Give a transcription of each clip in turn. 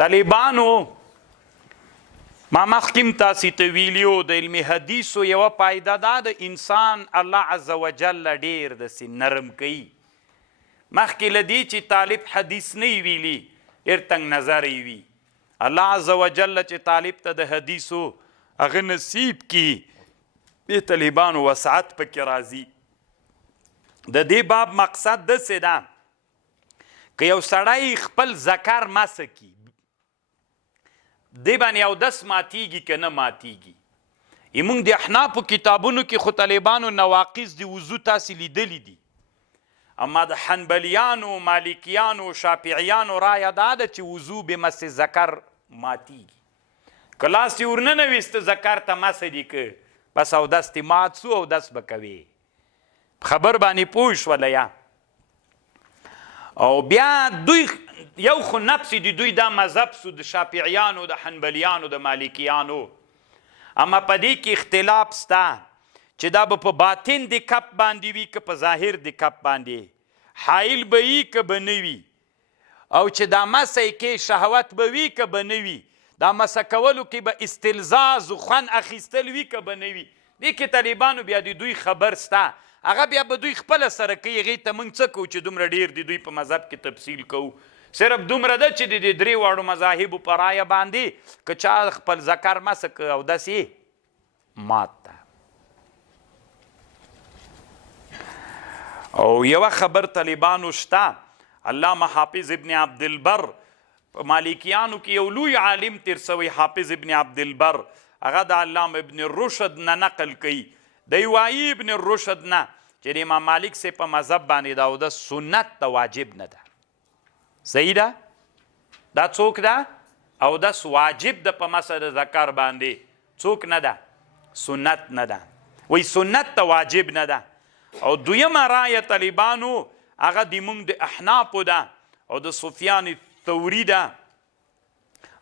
طالبانو ما مخکم تاسې ته ویلیو د علم حدیثو یوه فایده دا د انسان الله عز وجل ډېر داسې نرم کوي. مخکې له دې چې طالب حدیث نه وي ویلي ډېر تنګ نظر وي. الله عز وجل چې طالب ته د حدیثو هغه نصیب کړي د طالبانو وسعت پکې راځي. د دې باب مقصد داسې ده که یو سړی خپل ذکر مسه کي دی باندې اودس ماتیږي که نه ماتیږي. زموږ د احنافو کتابونو کې خو طالبانو نواقص د وضو تاسې لیدلی دي، اما د حنبلیانو مالکیانو شافعیانو رایه دا ده چې وضو به مس ذکر ماتیږي. که لاس یې ورننویسته ذکر ته مسه دي که بس اودس دې مات سو اودس به کوې. خبر باندې پوه شوله یا؟ او بیا دوی یو خو نفس د دوی دا مذهب سو د شافعیانو د حنبلیانو د مالکیانو، اما په دې کې اختلاف سته چې دا به په باطن د کپ باندې وي که په ظاهر د کپ باندې، حایل به وي که به نه وي، او چې دا مسه کې شهوت به وي که به نه وي، دا مسه کولو کې به استلزاز و خوند اخیستل وي که به نه وي. دې کې طالبانو بیا د دوی خبر سته، هغه بیا به دوی خپله سره کوي. هغې ته موږ څه کوو چې دومره ډېر د دوی په مذهب کې تفصیل کوو. صرف دومره ده چې د درې واړو مذاهبو په رایه باندې که چا خپل ذکر مسه که او داسې مات ده. او یوه خبر طالبانو شته، علامه حافظ ابن عبدالبر په مالکیانو کې یو لوی عالم تیر سوی حافظ ابن عبدالبر، هغه د علامه ابن رشد نه نقل کوي. دی وایي ابن رشد نه چې د امام مالک صاحب په مذهب باندې دا اودس سنت ته واجب نه ده. صحیح ده؟ دا څوک ده؟ اودس واجب ده په مسه د ذکر باندې، څوک نه ده؟ سنت نه ده. وایي سنت ته واجب نه ده. او دویمه رایه طالبانو هغه د موږ د احنافو ده او د سفیان ثوري ده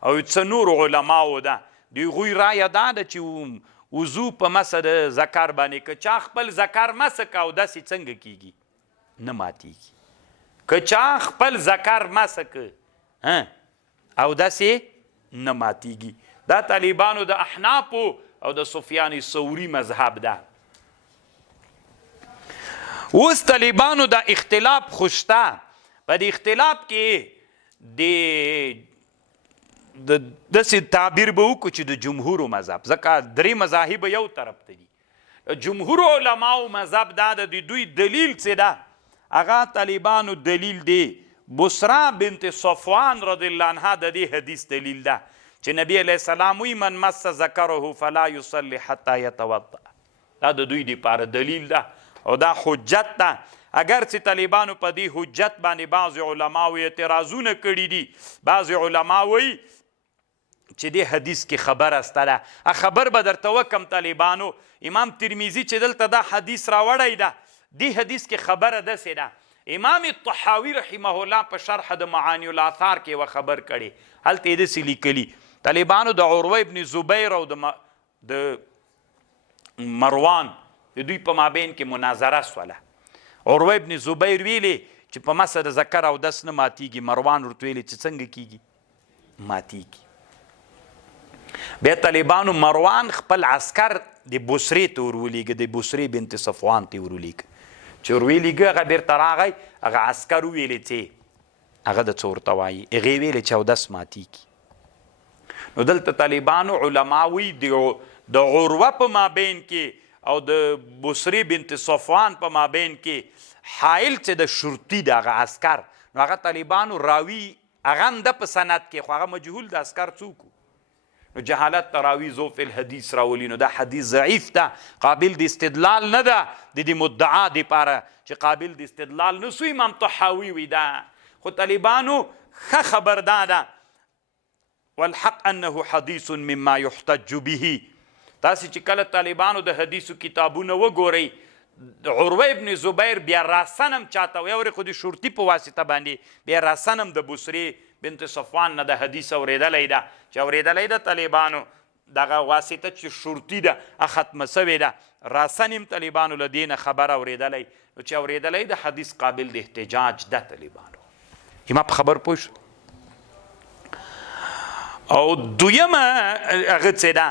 او څه نور علماو ده. د هغوی رایه دا ده چې وضو په مسه د ذکر باندې که چا خپل ذکر مسه که اودس یې څنګه کیږي؟ نه ماتیږي. که چا خپل ذکر مسه که اودس یې نه ماتیږي. دا طالبانو د احنافو او د سفیان ثوري مذهب ده. اوس طالبانو دا اختلاف خو شته، په دې اختلاف کې داسې تعبیر به وکړو چې د جمهورو مذهب، ځکه درې مذاهب یو طرف ته دي. جمهور علماو مذهب دا د دوی دلیل څه ده؟ هغه طالبانو دلیل دی بصرا بنت صفوان رضی الله عنها د دې حدیث دلیل ده چې نبی علیه السلام وی من مس ذکره فلا یصلی حتی یتوضا. دا د دوی دپاره دلیل ده او دا حجت ده. اگر چې طالبانو په دې حجت باندې بعضې علماو اعتراضونه کړي دي، بعضې علما وایي چې دې حدیث کې خبره سته ده. خبر به درته وکم طالبانو، امام ترمذي چې دلته دا حدیث راوړی ده، دې حدیث کې خبره داسې ده. امام الطحاوي رحمه الله په شرح د معانی الاثار کې یوه خبر کړې، هلته یې داسې لیکلي طالبانو د عروه ابن زبیر او د مروان د دوی په مابین کې مناظره سوله. عروه ابن زبیر ویلې چې په مسه د ذکر اودس نه ماتیږي، مروان ورته ویلې چې څنګه کیږي؟ ماتیږي. بیا طالبانو مروان خپل عسکر د بصرې ته ورولېږه، د بصرې بنت صفوان ته ورولېږه. چې ورولېږه هغه بیرته راغی، هغه عسکر وویلې چې هغه د څه ورته وایي؟ هغې ویلې چې اودس ماتیږي. نو دلته طالبانو علما وایي د عروه په مابین کې او د بصرې بنت صفوان په مابین کې حایل چې د شرطي د هغه عسکر، نو هغه طالبانو راوي هغه هم ده په سند کې، خو هغه مجهول د عسکر څوک و؟ نو جهالت تراوی ذوف الحدیث راولي. نو دا حدیث ضعیف ده، قابل د استدلال نه ده د دې مدعا دپاره چې قابل د استدلال نه سو. امام طحاوي وی ده. خو طالبانو ښه خبر دا ده والحق انه حدیث مما یحتج به. تاسې چې کله طالبانو د حدیثو کتابونه وګورئ، عروه ابن زبیر بیا راسنم چاته وی، اورې خو د شرطي په واسطه باندې بیا راسنم د بصرې بنت صفوان نه د حدیث اورېدلی ده، چې اورېدلی ده طالبانو دغه واسطه چې شرطي ده ختمه سوې ده. راسن هم طالبانو له دې نه خبر اورېدلی، نو چې اورېدلی د حدیث قابل د احتجاج ده. طالبانو ما په خبر پوه شو؟ او دویم هغه څه ده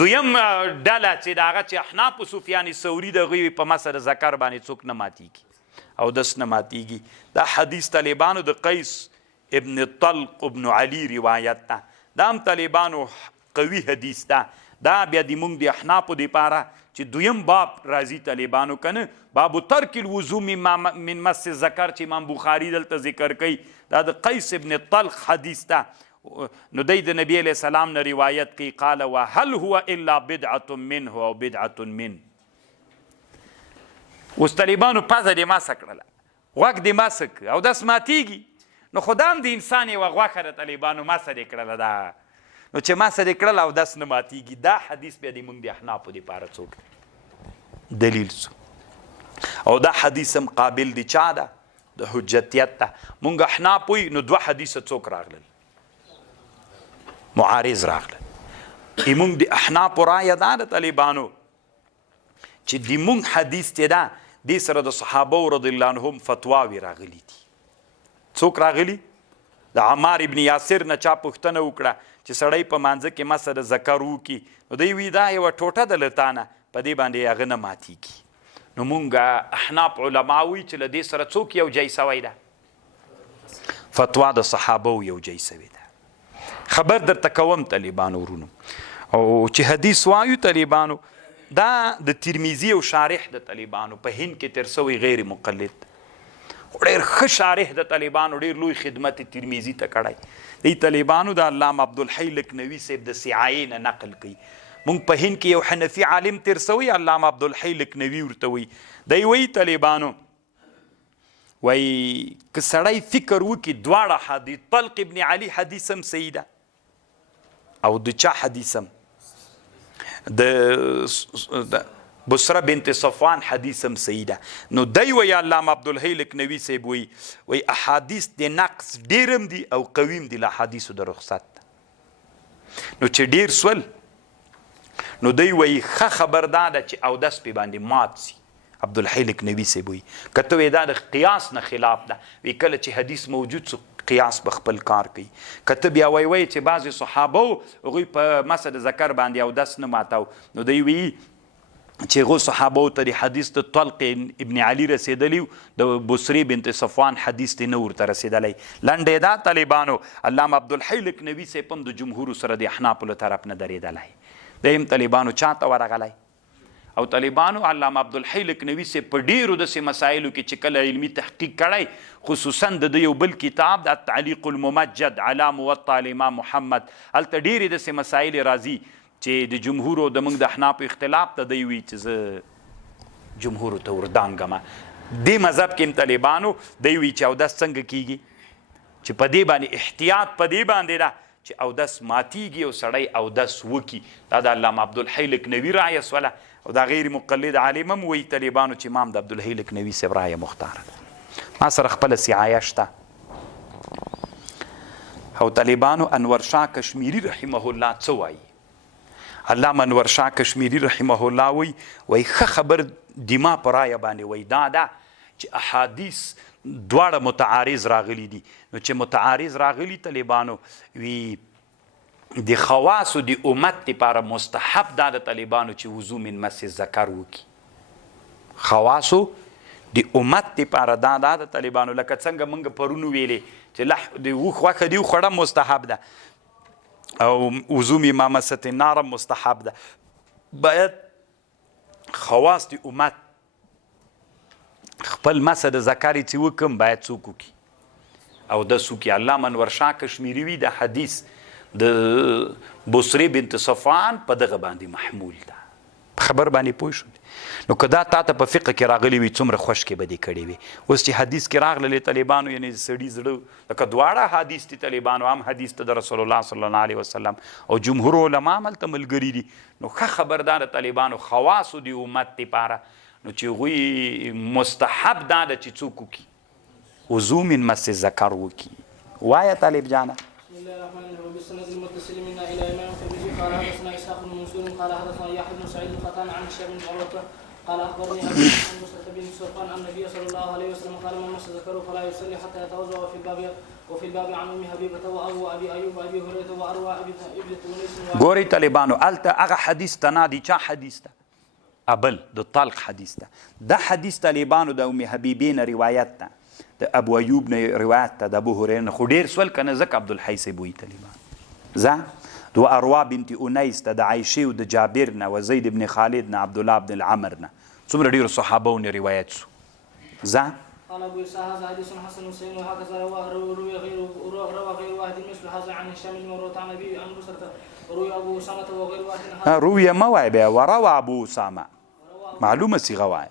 دویم ډله چې د هغه چې احناف سفیان ثوري د هغوی په مسله ذکر باندې څوک نه ماتیږي او دس نه ماتیږي دا حدیث طالبانو د قیس ابن طلق ابن علی روایت ده دا هم طالبانو قوي حدیث ده دا بیا د مونږ د احنافو دپاره چې دویم باب راځي طالبانو کنه باب ترک الوضوء من مس الذکر چې امام بخاري دلته ذکر کوي دا د قیس ابن طلق حدیث ده نو دی د نبی علیہ السلام نه روایت کوي قال وهل هو الا بدعه منه او بدعه من اوس طالبانو پزه دې ماسه کړله غوږ دې ماسه کړه او داس ماتیږي نو خدا هم د انسان یوه غوښه د طالبانو ماسه دې کړله دا نو چې ماسه دې کړله او داس نه ماتیږي دا حدیث بیا د موږ د احنافو دپاره څوک دلیل سو او دا حدیث هم قابل د چا ده د حجتیت ده موږ احناف وی نو دوه حدیثه څوک راغلل معارض راغله ایمونږ د احنافو رایه دا د طالبانو چې د مونږ حدیث چې ده دې سره د صحابو رضی الله عنهم فتواوې راغلي دي څوک راغلي د عمار ابن یاسر نه چا پوښتنه وکړه چې سړی په مانځه کې مسه د ذکر وکړي نو دی وی دا یوه ټوټه د لتانه په دې باندې هغه نه ماتیږي نو مونږ احناف علما وی چې له دې سره څوک یو ځای سوی ده فتوا د صحابو یو ځای سوی ده خبر درته کوم طالبانو ورونو او چې حدیث وایو طالبانو دا د ترمذی او شارح د طالبانو په هند کې تر سوی غیر مقلد ډېر ښه شارح د طالبانو ډېر لوی خدمت ترمذی ته کړی دی طالبانو د علامه عبدالحی لکنوي صاحب د سعایې نه نقل کوي مونږ په هند کې یو حنفي عالم تر سوی علامه عبدالحی لکنوي ورته وی دی وی طالبانو وی که سړی فکر وکړي دواړه حدیث طلق ابن علي حدیث هم صحیح ده او د چا حدیث هم د بصره بنت صفوان حدیث هم صحیح ده نو دی وی علامه عبدالحی لکنوي صاحب وی احادیث د نقص ډېر هم دي او قوي هم دي له احادیثو د رخصت نو چې ډېر سول نو دی وی ښه خبر دا ده چې اودس پې باندې مات سي عبدالحی لکنوي صاحب وی که ته وی دا د قیاس نه خلاف ده وی کله چې حدیث موجود سو قیاس به خپل کار کوي که ته بیا وی چې بعضې صحابو هغوی په مسه د ذکر باندې اودس نه ماتاو نو دوی وی چې هغو صحابو ته د حدیث د طلق ابن علي رسېدلی د بصري بنت صفوان حدیث ته نه ورته رسېدلی لنډې دا طالبانو علامه عبدالحی لکنوي صاحب هم د جمهورو سره د احنافو له طرف نه درېدلی دی هم طالبانو چا ته ورغلی او طالبانو علامه عبدالحی لکنوي صاحب په ډېرو داسې مسایلو کې چې کله علمي تحقیق کړی خصوصا د یو بل کتاب د التعلیق الممجد علی موطا الامام محمد هلته ډېرې داسې مسایل راځي چې د جمهورو د موږ د احنافو اختلاف ته دی وي چې زه جمهورو ته وردانګم دې مذهب کې هم طالبانو دی وي چې اودس څنګه کیږي چې په دې باندې احتیاط په دې باندې ده چې اودس ماتیږي او سړی اودس وکي دا د علامه عبدالحی لکنوي رایه سوله او دا غیر مقلد عالم هم وایي طالبانو چې امام د عبدالحی لکنوي صاحب رایه مختاره ده ما سره خپله سعایه شته او طالبانو انور شاه کشمیری رحمه الله څه وایي علامه انور شاه کشمیری رحمه الله وایي ښه خبر دما په رایه باندې وایي دا ده چې احادیث دواړه متعارض راغلي دي نو چې متعارض راغلي طالبانو وی د خواصو د امت دپاره مستحب دا د طالبانو چې وضو من مس ذکر وکړي خواصو د امت دپاره دا د طالبانو لکه څنګه موږ پرونو ویلې چې د اوښ غوښه دي وخوړه مستحب ده او وضو من مست النار مستحب ده باید خواص د امت خپل مسه د ذکر چې وکم باید څوک وکړي او د څوک علامه انور شاه کشمیری وی د حدیث د بصري بنت صفوان په دغه باندې محمول ده خبر باندې پوه شو نو که دا تا ته په فقه کې راغلی وي څومره خوشکې به دې کړې وي اوس چې حدیث کې راغللی طالبانو یعنې سړي زړه لکه دواړه حدیث دي طالبانو هم حدیث ته د رسول الله صلی الله علیه وسلم او جمهور علما هم هلته ملګري دي نو ښه خبردار طالبانو خواصو د امت دپاره نو چې هغوی مستحب دا ده چې څوک وکړي وضو من مس ذکر وکړي وایه طالب جانه بسم الله الرحمن الرحيم بالسند المتصل منا الى امام الترمذي قال حدثنا اسحاق بن منصور قال حدثنا يحيى بن سعيد القطان عن هشام بن عروه قال اخبرني ابي عن بصرة بن سلطان ان النبي صلى الله عليه وسلم قال من مس ذكره فلا يصلي حتى يتوضا. وفي الباب عن ام حبيبه وابو ابي ايوب وابي هريره واروى ابي تونس. ګوري طالبانو الته هغه حدیث تنادي چا حدیث ته ابل د طلق حدیث ته دا حدیث طالبانو د ام حبیبه نه روایت ته د ابو ایوب نه روایت ته د ابو هريره خو ډیر سوال کنه زک عبد الحی بوي طالبان ذا دو اروا بنت انیس ته د عائشه او د جابر نه و زید ابن خالد نه عبد الله بن العمر نه څومره ډیر صحابه نه روایت سو ذا قال ابو اسحاق هذا حديث حسن حسين وهكذا روى غير واحد مثل هذا عن هشام بن عروة عن ابي عن بصرة روي ابو اسامة وغير واحد. روي ما واي بیا وروى ابو اسامه معلومه صيغه واي.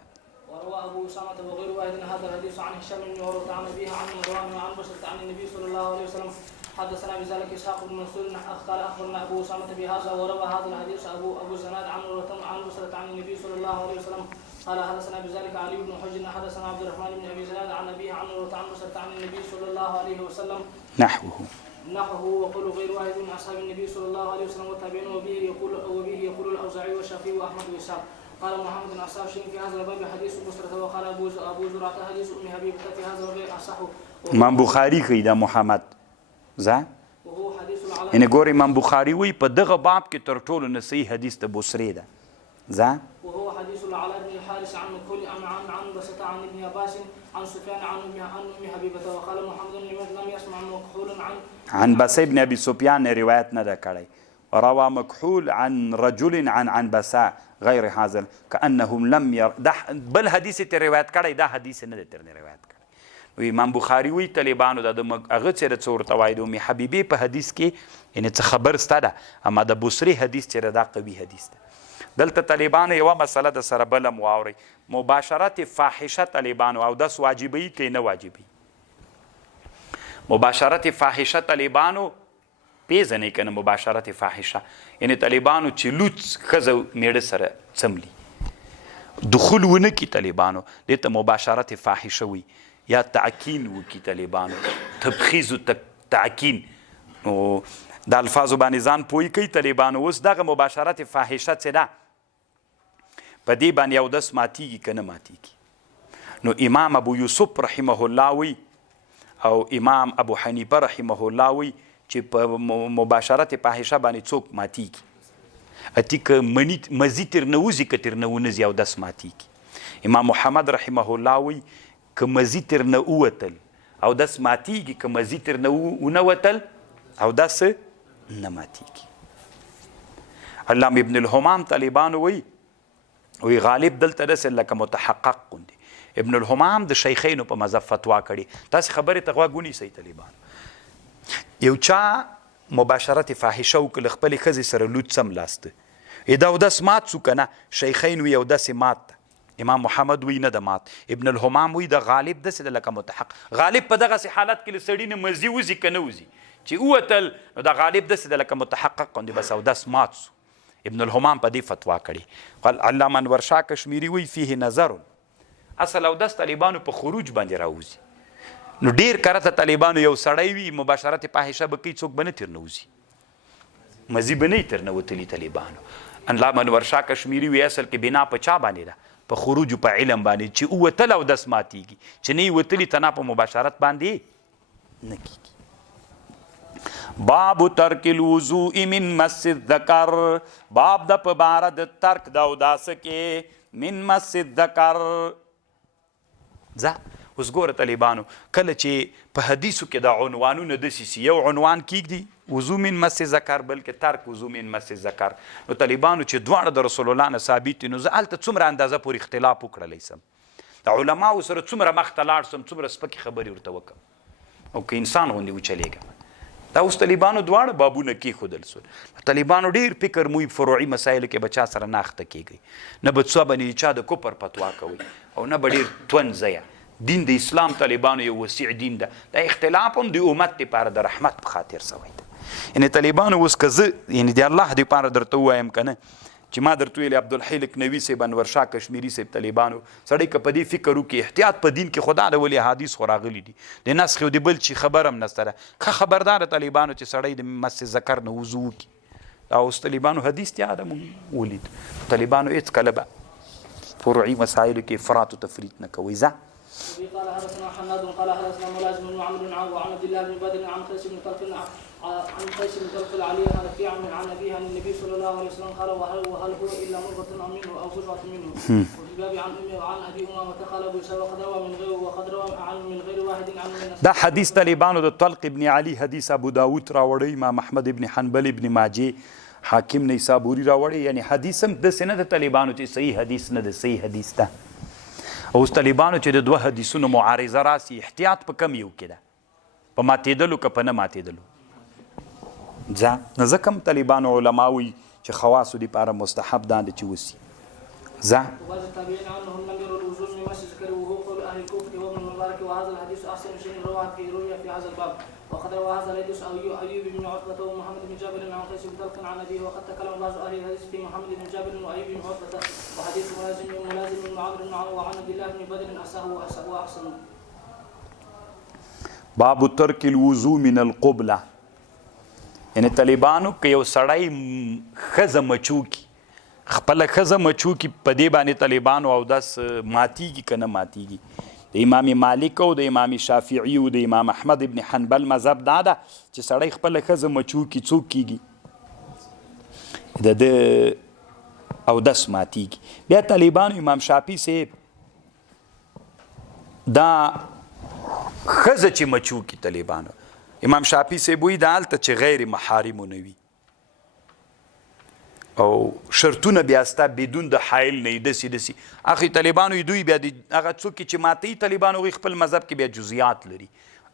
وروى ابو اسامة وغير واحد هذا الحديث عن هشام بن عروة عن ابيه عن مروان وعن بصرة عن النبي صلى الله عليه وسلم. حدثنا بذلك اسحاق بن منصور قال اخبرنا ابو اسامة بهذا وروى هذا الحديث ابو زناد عن عن بصرة عن النبي صلى الله عليه وسلم. قال حدثنا بذلك علي بن حجر حدثنا عبد الرحمن بن ابي زناد عن ابيه عن عن بصرة عن النبي صلى الله عليه وسلم نحوه وقول غير واحد من اصحاب النبي صلى الله عليه وسلم والتابعين وبه يقول الاوزاعي والشافعي واحمد واسحاق. قال محمد بن عساف شيء في هذا الباب حديث بصرة وقال ابو زرعة حديث ام حبيبة في هذا الباب اصح. امام بخاری کوي دا محمد ذا وهو حديث العلم. ان ګور امام بخاری وی په دغه باب کې تر ټولو نه صحیح حدیث د بصری ده ذا وهو حديث العلاء بن الحارث عن مكحول عن بسطة عن ابن عباس عن سفيان عن ام حبيبة. وقال محمد لم يسمع مكحول عن بس ابن ابي سفيان روایت نه ده کړی. روى مكحول عن رجل عن بسا غير هذا كانهم لم بل حدیث ته روایت کړی دا حدیث نه ده تر روایت کړی. وی امام بخاری وی طالبانو د هغه چیرې څور توایدو می حبیبی په حدیث کې ان څه خبر ستاده اما د بصری حدیث چیرې دا قوي حدیث ده. دلته طالبانو یو مسله د سره بلم واوري مباشرت فاحشه طالبانو او داس واجبي کې نه واجبي مباشرت فاحشه طالبانو پیژنې کنه مباشرت فاحشه یعنی طالبانو چې لوڅ خزو میړه سره څملي دخول ونه کی طالبانو دته مباشرت فاحشه وي یا تعکین وکي طالبانو تبخیز او تعکین او د الفاظو باندې ځان پوي کوي طالبانو اوس دغه مباشرت فاحشه څه ده په دې باندې یو داس ماتیږي که نه ماتیږي. نو امام ابو یوسف رحمه الله وی او امام ابو حنیفه رحمه الله وی چې په مباشرت فاحشه باندې څوک ماتیږي اتی که مزي تر نه وځي که تر نه ونځي یو داس ماتیږي. امام محمد رحمه الله وی که مزي تر نه ووتل او داس ماتیږي که مزي تر نه ونه وتل او داس نه ماتیږي. علامه ابن الهمام طالبانو وی غالب دلته داسې لکه متحقق غوندې. ابن الهمام د شیخینو په مذهب فتوا کړي. تاسې خبرې ته غوږ ونیسئ طالبانو. یو چا مباشرت فاحشه وکړه له خپلې ښځې سره لوڅ سملاسته دا اودس مات سو که نه شیخین وی اودسې مات ده. امام محمد وی نه ده مات. ابن الهمام وی د غالب داسې ده لکه متحقق. غالب په دغسې حالت کې له سړي نه مزي وځي که نه وځي چې ووتل نو د غالب داسې د لکه متحقق غوندې بس اودس مات سو. ابن الهمام په دې فتوا کړي. قال علامه انور شاه کشمیری وی فيه نظر اصل اودس طالبانو په خروج باندې راوځي. نو ډیر کرته طالبانو یو سړی وي مباشرت فاحشه به کوي څوک به نه تر نه وځي مزي به نه تر نه وتلي طالبانو. علامه انور شاه کشمیری وی اصل کې بنا په چا باندې ده په خروج په علم باندې چې ووتل اودس ماتیږي چې نه وتلي تنا په مباشرت باندې نه کیږي. باب ترک الوضوء من مس الذکر باب د په باره د ترک د اوداس کې من مس الذکر. ځه اوس ګوره طالبانو کله چې په حدیثو کې د عنوانونه داسې سي یو عنوان کیږدي وضو من مس ذکر بلکې ترک وضو من مس ذکر نو طالبانو چې دواړه د رسول الله نه ثابت دي نو زه هلته څومره اندازه پورې اختلاف وکړلی سم د علماو سره څومره مخته لاړ سم څومره سپکې خبرې ورته وکړم او که انسان غوندې وچلیږم. دا اوس طالبانو دواړه بابونه کېښودل سول. طالبانو ډېر فکر موي فروعي مسایلو کې به چا سره ناخته کېږئ نه به څه باندې چا د کفر فتوا کوئ او نه به ډېر توند ځایه. دین د اسلام طالبانو یو وسیع دین ده. دا اختلاف هم د امت دپاره د رحمت په خاطر سوی ده. یعنې طالبانو اوس که زه یعنې د الله دپاره درته ووایم که نه چې ما درته ویلې عبدالحی لکنوي صاحب انور شاه کشمیري صاحب طالبانو سړی که په دې فکر وکړي احتیاط په دین کې خدا د ولي احادیث خو راغلي دي د نسخې او د بل چې خبر هم نسته ده ښه خبرداره طالبانو چې سړی د مس ذکر نه وضو وکړي. دا اوس طالبانو حدیث دی ادم ولید طالبانو هېڅ کله به فرعي مسائلو کې افراط و تفریط نه کوئ. ځه قال حدثنا حناد قال حدثنا ملازم بن عمرو بن عوف وعن عبد الله بن بدر عن قيس بن طلق العلي هذا في عن ابيه عن النبي صلى الله عليه وسلم قال وهل هو الا مرغة منه او بضعة منه. وفي الباب عن امه وعن ابي امامه قال ابو سوا قد روى من غير وقد روى من غير واحد عن من. دا حدیث طالبانو د طلق ابن علي حدیث ابو داود راوړی، امام احمد ابن حنبل ابن ماجه حاکم نیسابوري راوړی. یعنی حدیث هم داسې نه د طالبانو چې صحیح حدیث نه د صحیح حدیث ده. اوس طالبانو چې د دوه حدیثونو معارضه راسي احتیاط په کم یو کې ده، په ماتېدلو که په نه ماتېدلو. ځه نه ځکه هم طالبانو علما وایي چې خواصو دپاره مستحب دا ده چې وسي. ځه وهذا الحديث احسن شيء روى في هذا الباب. وقد روى هذا الحديث ايوب بن عتبة ومحمد بن جابر عن قيس بن طلق عن ابيه. وقد تكلم بعض اهل الحديث في محمد بن جابر وايوب بن عتبة. وحديث ملازم بن عمرو بن عوف وعن عبد الله بن بدر اساه واحسن. باب ترک الوضوء من القبلة. یعنی طالبانو که یو سړی ښځه مچوکي، خپله ښځه مچوکي، په دې باندې طالبانو اودس ماتیږي که نه ماتیږي؟ د امام مالک او د امام شافعي او د امام احمد ابن حنبل مذهب دا ده چې سړی خپله ښځه مچوکي څوک کیږي د ده اودس ماتیږي. بیا طالبانو امام شافعي صاحب دا ښځه چې مچوکي طالبانو امام شافعي صاحب وایي دا هلته چې غیر محارمو نه وي او شرطونه بیا ستا بدون د حایل نه داسې اخی طالبانو دوی بیا هغه څوک چې ماتوي طالبانو هغوی خپل مذهب کې بیا جزیات لري.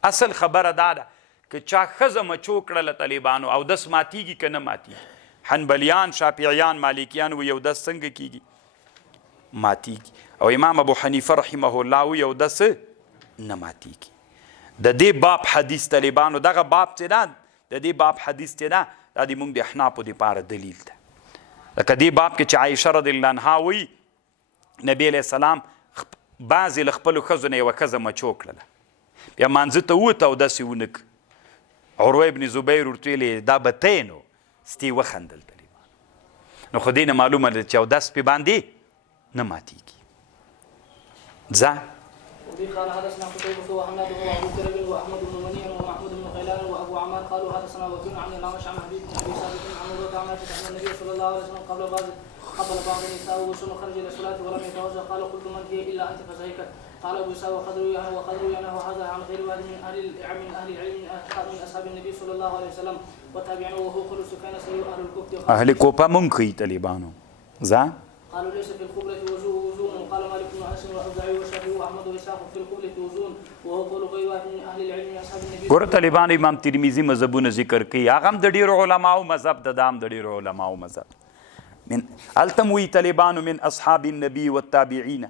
اصل خبره دا ده که چا ښځه مچو کړله طالبانو اودس ماتیږي که نه ماتیږي؟ حنبلیان، شافعیان، مالکیان وایي اودس څنګه کیږي؟ ماتیږي. او امام ابو حنیفه رحمه الله وایي اودس نه ماتیږي. د دې باب حدیث طالبانو دغه باب چې ده د دې باب حدیث چې ده دا د موږ د احنافو دپاره دلیل ده. لکه دې باب کې چې عایشه رضی الله عنها وایي نبی علیه السلام بعضې له خپلو ښځو نه یوه ښځه مچو کړله، بیا مانځه ته ووت او داسې ونه کړ. عروه ابن زبیر ورته ویلې دا به تی نو ستې وخندل طالبانو. نو خو دې نه معلومه ده چې اودس پې باندې نه ماتیږي. ځه قال حدثنا قتيبة وحماد وابو كرب واحمد بن منيع ومحمود بن غيلان وابو عمار قالوا حدثنا وكيع عن الاعمش عن حبيب بن ابي ثابت عن عروة عن عائشة ان النبي صلى الله عليه وسلم قبل بعض النساء ثم خرج الى الصلاة ولم يتوضا. قال قلت من هي الا انت فزهقت. قال ابو اسحاق وقد روي عنه هذا عن غير واحد من اهل العلم من اصحاب النبي صلى الله عليه وسلم وتابعينه وهو قول سفيان سيء اهل الكوفة. اهل کوپه مونږ ښیي طالبانو. ځه قالوا ليس في القبلة وضوء. قال مالك بن انس والاوزاعي والشافعي واحمد واسحاق في القبلة وضوء وهو قول غير واحد من اهل العلم من اصحاب النبي. ګوره طالبانو امام ترمذي مذهبونه ذکر کوي، هغه هم د ډېرو علماو مذهب ده، دا هم د ډېرو علماو مذهب. من هلته وایي طالبانو من اصحاب النبي والتابعين.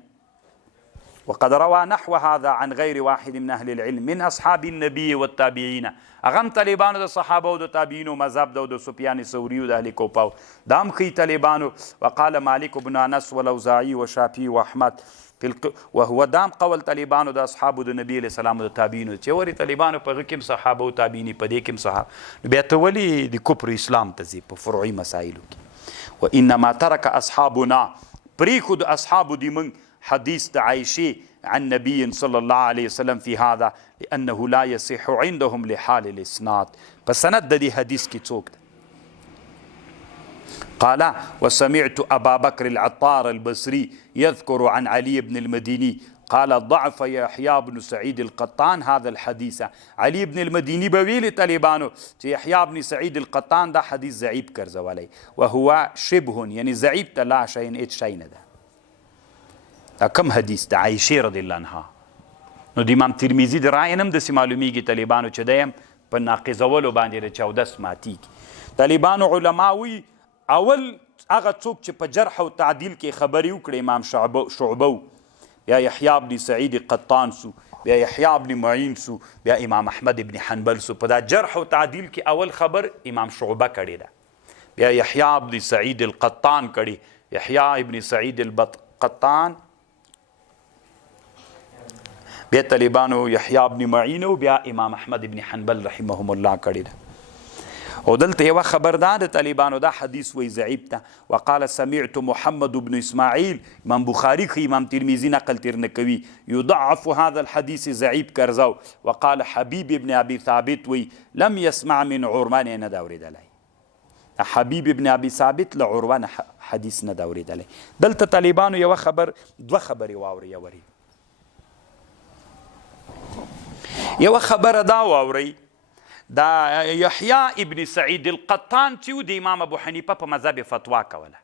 وقد روى نحو هذا عن غير واحد من اهل العلم من اصحاب النبي والتابعين. هغه هم طالبانو د صحابه او د تابعینو مذهب ده او د سفیان ثوري او د اهل کوپاو دا هم ښیي طالبانو. وقال مالک بن انس والاوزاعي وشافعي واحمد وهو دام قول طالبانو د اصحابو د نبی علیه السلام او د تابعینو چې ورې طالبانو په هغه کې هم صحابه او تابعیني په دې کې هم صحابه، نو بیا ته ولې د کفر اسلام ته ځې په فروعي مسایلو کې؟ وانما ترك اصحابنا پرېښود اصحابو د موږ حدیث د عایشې عن نبي صلى الله عليه وسلم في هذا لأنه لا يصح عندهم لحال الإسناد. فسند د دې حدیث کې څوک ده؟ قال وسمعت أبا بكر العطار البصري يذكر عن علي بن المديني قال ضعف يحيى بن سعيد القطان هذا الحديث. علي بن المديني بویل طالبانو چې يحيى بن سعيد القطان دا حدیث ضعیف ګرځولی، وهو شبه یعنی ضعیف ته لا شیء هیڅ شی نه ده. دا کم حدیث د عایشې رضی الله عنها. نو د امام ترمذي د رایې نه هم داسې معلومیږي طالبانو چې دی هم په ناقضولو باندې د چاودس ماتیږي. طالبانو علما وایي اول هغه څوک چې په جرح او تعدیل کې خبرې وکړي امام شعبه بیا یحیی بن سعید قطان سو، بیا یحیی بن معین سو، بیا امام احمد بن حنبل سو. په دا جرح او تعدیل کې اول خبر امام شعبه کړې ده، بیا یحیی بن سعید القطان کړي، یحیی بن سعید القطان، بیا طالبانو یحیی بن معین او بیا امام احمد بن حنبل رحمهم الله کړي ده. او دلته یوه خبردار د طالبانو دا حدیث وی ضعیف ده. وقال سمعت محمد بن اسماعیل، امام بخاری خو امام ترمذی نقل تیر نه کوي، یضعف هذا الحدیث ضعیف کرزاو. وقال حبیب ابن ابي ثابت وی لم يسمع من عروه نه ده اوریدلی. حبیب ابن ابي ثابت له عروه حدیث نه ده اوریدلی. دلته طالبانو یوه خبر دوه خبرې واوري یوري. یوه خبره دا واورئ، دا یحیی ابن سعید القطان چې و د امام ابو حنیفه په مذهب فتوا کوله،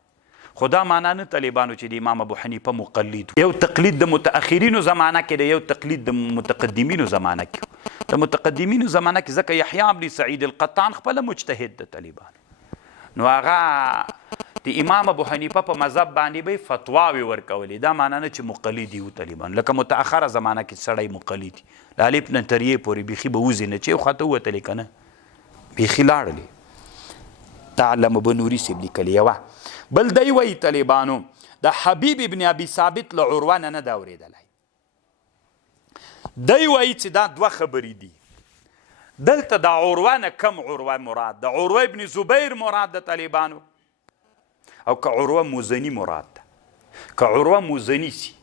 خو دا معنا نه طالبانو چې د امام ابو حنیفه مقلد. یو تقلید د متأخرینو زمانه کې دی، یو تقلید د متقدمینو زمانه کې. د متقدمینو زمانه کې ځکه یحیی ابن سعید القطان خپله مجتهد د طالبانو، نو هغه د امام ابو حنیفه په مذهب باندې به فتواوې ورکولې. دا معنا نه چې مقلدي و طالبان، لکه متأخره زمانه کې سړی مقلدي له الف نه تر یې پورې بیخي به وځي نه چې یو خواته ووتلې که نه بیخي لاړلې. تعلم بنوري صاحب لیکلې یوه. بل دی وایي طالبانو د حبیب ابن ابي ثابت له عروه نه ده اورېدلی. دی وایي چې دا دوه خبرې دي. دلته د عروه نه کم عروه مراد؟ د عروه ابن زبیر مراد د طالبانو، او که عروه مزنی مراد ده؟ که عروه مزنی سي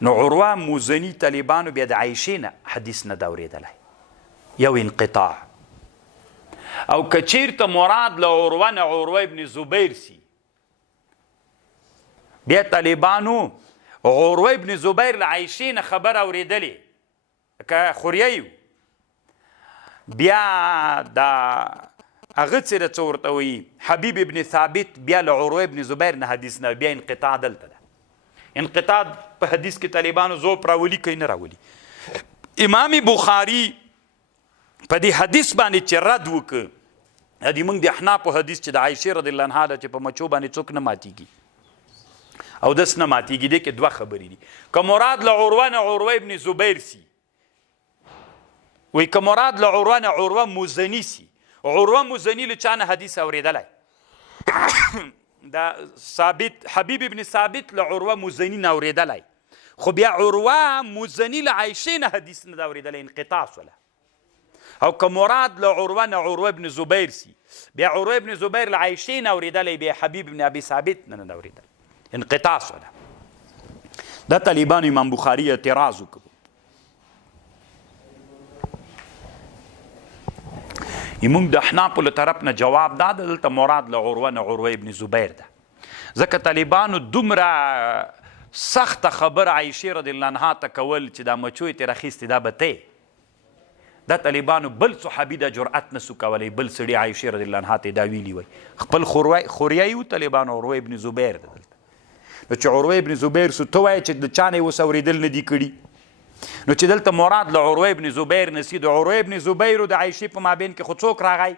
نو عروه مزنی طالبانو بیا د عایشې نه حدیث نه ده اورېدلی، یو انقطاع. او که چیرته مراد له عروه نه عروه ابن زبیر سي، بیا طالبانو عروه ابن زبیر له عایشې نه خبر اورېدلې که خوریی و، بیا دا هغه څه څه ورته وایي حبیب ابن ثابت بیا له عروه ابن زبیر نه حدیث نه، بیا انقطاع دلته ده. انقطاع په حدیث کې طالبانو ذوب راولي که نه راولي. امام بخاري په دې حدیث باندې چې رد وکړه، د موږ د احنافو حدیث چې د عایشې رضی الله عنها ده چې په مچو باندې څوک نه ماتیږي او دس نه ماتیږي، دې کې دوه خبرې دي. که مراد له عروه نه عروه ابن زبیر سي، وایي که مراد له عروه نه عروه مزني سي، عروه مزني له چا نه حدیث اورېدلی؟ دا ثابت حبیب ابن ثابت له عروه مزني نه اورېدلی، خو بیا عروه مزني له عایشې نه حدیث نه ده اورېدلی، انقطاع شوله. او که مراد له عروه نه عروه ابن زبیر سي، بیا عروه ابن زبیر له عایشې نه اورېدلی، بیا حبیب ابن ابي ثابت نه ده اورېدلی، انقطاع شوله. دا طالبانو امام بخاري اعتراض وکړو. موږ د احنافو له طرف نه جواب دا ده دلته مراد له عروه نه عروه ابن زبیر ده، ځکه طالبانو دومره سخته خبر عایشې رضی الله عنها ته کول چې دا مچو یې ترې اخیستې دا به تی، دا طالبانو بل صحابي دا جرأت نسو کولی بل سړي عایشې رضی الله عنها ته دا ویلي وی. خپل خوریی و طالبانو عروه ابن زبیر ده دلته. نو چې عروه ابن زبیر سو ته وایې چې د چا نه یې اوس اورېدل نه دي کړي، نو چې دلته مراد له عروه ابن زبیر نسی، د عروه ابن زبیر او د عایشې په مابین کې خو څوک راغی؟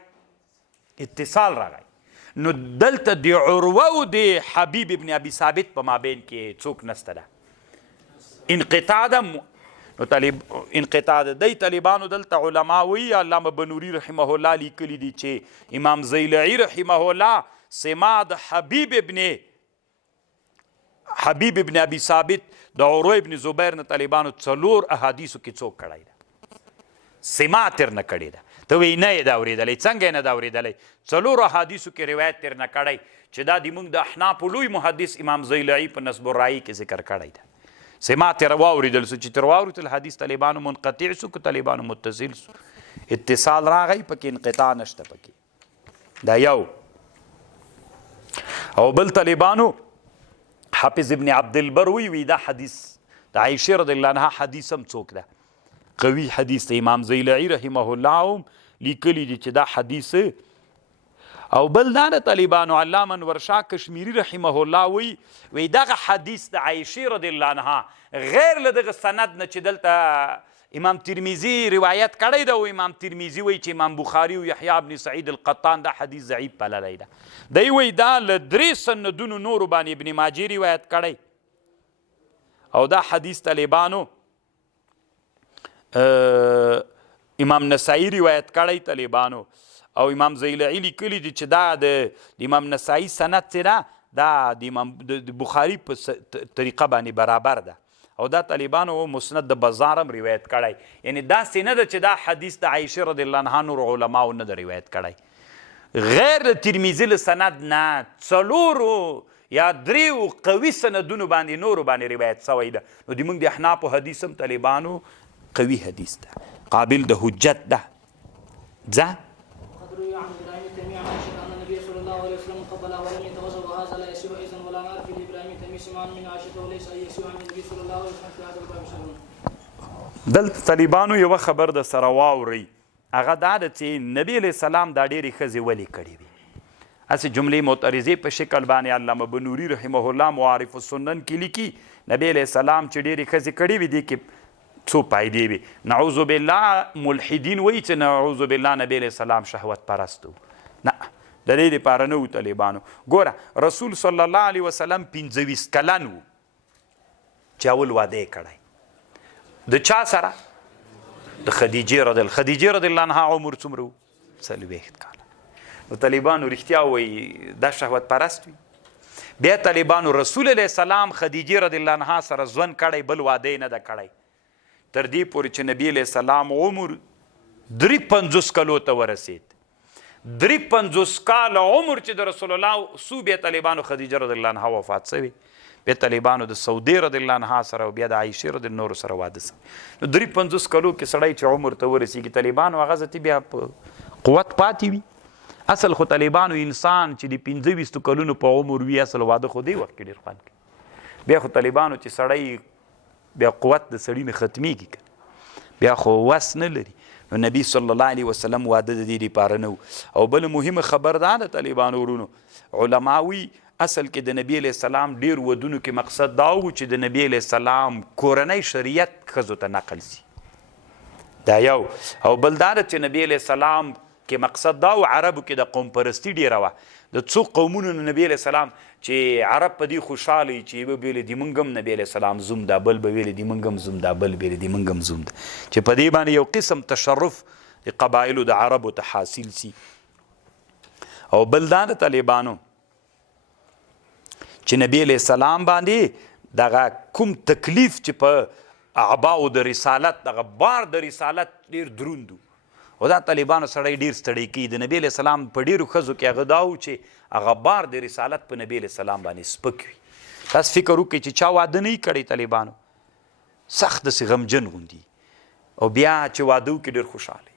اتصال راغی. نو دلته د عروه او د حبیب ابن ابي ثابت په مابین کې څوک نسته ده، انقطاع ده. نو انقطاع ده. دی طالبانو دلته علما وایي، علامه بنوري رحمه الله لیکلي دي چې امام زیلعي رحمه الله سما د حبیب ابن ابي ثابت د عروه ابن زبیر نه طالبانو 4 احادیثو کې څوک کړی ده، سما تر نه کړې ده. ته وایي نه یې ده اورېدلی، څنګه یې نه ده اورېدلی؟ 4 احادیثو کې روایت تر نه کړی چې دا د موږ د احنافو لوی محدث امام زیلعي په نصب الرایي کې ذکر کړی ده. سما تر واورېدل سو، چې تر واورېدل حدیث طالبانو منقطع سو که طالبانو متصل سو، اتصال راغی، پکې انقطاع نشته پکې. دا یو. او بل طالبانو حافظ ابن عبدالبر وی دا حدیث د عایشې رضی الله عنها حدیث هم څوک ده قوي حدیث ته امام زیلعي رحمه الله هم لیکلی دي چې دا حدیث. او بل دا د طالبانو علامه انور شاه کشمیری رحمه الله وی دغه حدیث د عایشې رضی الله عنها غیر له دغه سند نه چې دلته امام ترمذی روایت کړی ده، او امام ترمذی وایي چې امام بخاري او یحیی ابن سعید القطان دا حدیث ضعیف بللی ده. دی وایي دا له 3 سندونو نورو باندې ابن ماجه روایت کړی، او دا حدیث طالبانو امام نسائی روایت کړی طالبانو، او امام زیلعي لیکلی دي چې دا د امام نسائی سند چې ده دا د امام بخاري په طریقه باندې برابر ده، او دا طالبانو مسند د بازار هم روایت کړی، یعنی داسې نه ده چې دا حدیث د عایشه رضی الله عنها نور علماو نه ده روایت کړی. غیر د ترمذي له سند نه 4 یا 3 قوي سندونو باندې نورو باندې روایت سوی ده. نو د موږ د احنافو حدیث هم طالبانو قوي حدیث ده، قابل د حجت ده. ځه وقد روي عن ابراهيم التيمي عن عائشه ان النبي صلى الله عليه وسلم قبل ولم يتوضا وهذا لا يسوء اذن ولا نعرف لابراهيم التيمي سمعا من عائشه وليس ان يسوء عن النبي صلى الله عليه وسلم في هذا الباب شيء. دلته طالبانو یوه خبر د سره واورئ، هغه دا ده چې نبی علیه السلام دا ډېرې ښځې ولې کړې وي. هسې جملې معترضې په شکل باندې علامه بنوري رحمه الله معارف السنن کې لیکي نبی علیه السلام چې ډېرې ښځې کړې وي دې کې څو فایدې وي. نعوذ بالله ملحدین وایي چې نعوذ بالله نبی علیه السلام شهوت پرست و. نه د دې دپاره نه و طالبانو. ګوره رسول صلی الله علیه وسلم 25 کلن و چې اول واده یې کړی. د چا سره؟ د خدیجې رضی الله عنها عمر څومره و؟ 40 کاله. نو طالبانو رښتیا وایي دا شهوت پرست وي. بیا طالبانو رسول علیه السلام خدیجې رضی الله عنها سره ژوند کړی، بل واده یې نه ده کړی، تر دې پورې چې نبی علیه السلام عمر 53 کلو ته ورسید. 53 کاله عمر چې د رسول الله سو، بیا طالبانو خدیجه رضی الله عنها وفات سوي، بیا طالبانو د سعودي رضی الله عنها سره او بیا د عایشې رضی الله عنها سره واده سوي. نو 53 کلو کې سړی چې عمر ته ورسېږي طالبانو هغه ذاتي بیا په قوت پاتې وي. اصل خو طالبانو انسان چې د 25 کلونو په عمر وي اصل واده خو دی وخت کې ډېر خوند کوي. بیا خو طالبانو چې سړی بیا قوت د سړي نه ختمیږي، بیا خو وس نه لري. نو نبی صلی الله علیه وسلم واده د دې لپاره نه و. او بل مهمه خبر دا د طالبانو ورونو علماوي اصل کې د نبی علیه السلام ډېر ودونو کې مقصد دا و چې د نبی علیه السلام کورنۍ شریعت ښځو ته نقل سي، دا یو. او بل دا چې نبی علیه السلام کې مقصد دا و عربو کې د قوم پرستی ډېره وه. د څو قومونو نه نبی علیه السلام چې عرب په دې خوشحاله وي چې یوه بیلې د موږ هم نبی علیه السلام زوم دا، بل به ویلې د موږ هم زوم دا، بل بیلې د موږ هم زوم دا، چې په دې باندې یو قسم تشرف د قبایلو د عربو ته حاصل سي. او بل دا د طالبانو چې نبی علیه السلام باندې دغه کوم تکلیف چې په اعباو د رسالت دغه بار د رسالت ډېر دروند و. او دا طالبانو سړی ډېر ستړی کوي. د نبی علیه السلام په ډېرو ښځو کې هغه دا و چې هغه بار د رسالت په نبی علیه السلام باندې سپک وي. تاسو فکر وکړئ چې چا واده نه یې کړی طالبانو، سخت داسې غمجن غوندي، او بیا چې واده وکړي ډېر خوشحاله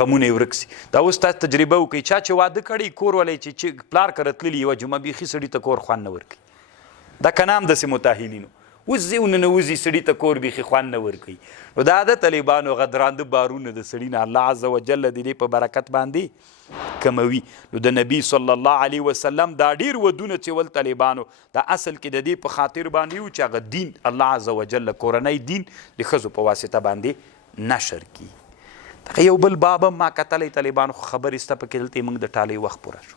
غمونه یې ورک سي. دا اوس تاسو تجربه وکړئ، چا چې واده کړی کور ولی چې پلار کره تللي یوه جمعه بیخي سړي ته کور خوند نه ورکوي. دا که نه هم داسې متاهلینو وزي وننوزي سړي ته کور بیخي خوند نه ورکوي. نو دا د طالبانو غدرانده بارونه د سړي نه الله عز وجل د دې په برکت باندې کموي. نو د نبي صلی الله علیه وسلم دا ډېر ودونه چې ول طالبانو دا اصل کې د دې په خاطر باندې و چې هغه دین الله عز وجل کورنۍ دین د ښځو په واسطه باندې نشر کړي. دغه یو بل باب هم ما کتلی طالبانو خبرې سته پکې، دلته یې موږ د ټالۍ وخت پوره شو.